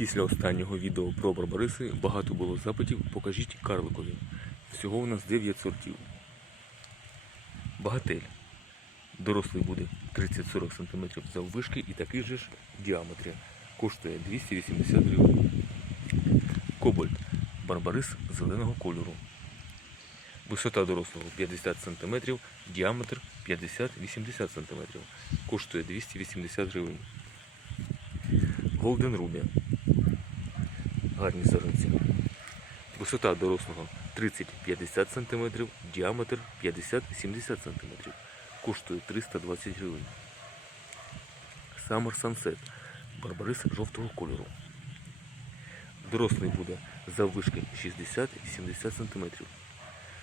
Після останнього відео про барбариси багато було запитів покажіть карликові. Всього у нас 9 сортів. Багатель. Дорослий буде 30-40 см заввишки і такий же ж в діаметрі. Коштує 280 гривень. Кобальт. Барбарис зеленого кольору. Висота дорослого 50 см, діаметр 50-80 см. Коштує 280 гривень. Голден Рубі. Гарні саженці. Висота дорослого 30-50 см, діаметр 50-70 см. Коштує 320 гривень. Summer Sunset. Барбарис жовтого кольору. Дорослий буде заввишки 60-70 см.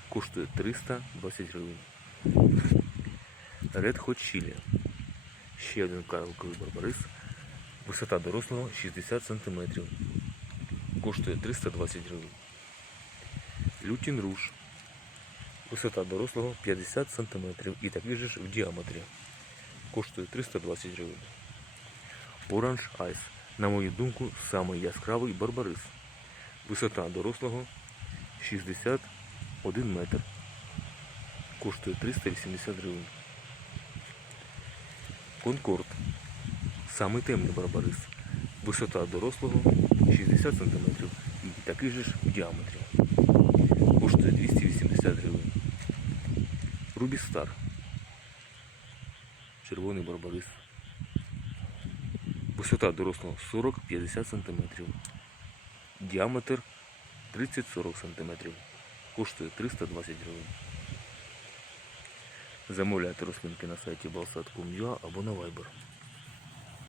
Коштує 320 гривень. Red Hot Chili. Ще один карликовий барбарис. Висота дорослого 60 см. Коштує 320 гривень. Лютін руж. Висота дорослого 50 см і такий же ж в діаметрі. Коштує 320 гривень. Оранж Айс. На мою думку, самий яскравий барбарис. Висота дорослого 61 метр. Коштує 380 гривень. Конкорд. Самий темний барбарис. Висота дорослого 60 см і такий же ж в діаметрі. Коштує 280 гривень. Рубі Стар. Червоний барбарис. Висота дорослого 40-50 см. Діаметр 30-40 см. Коштує 320 гривень. Замовляйте рослинки на сайті balsat.com.ua або на Viber.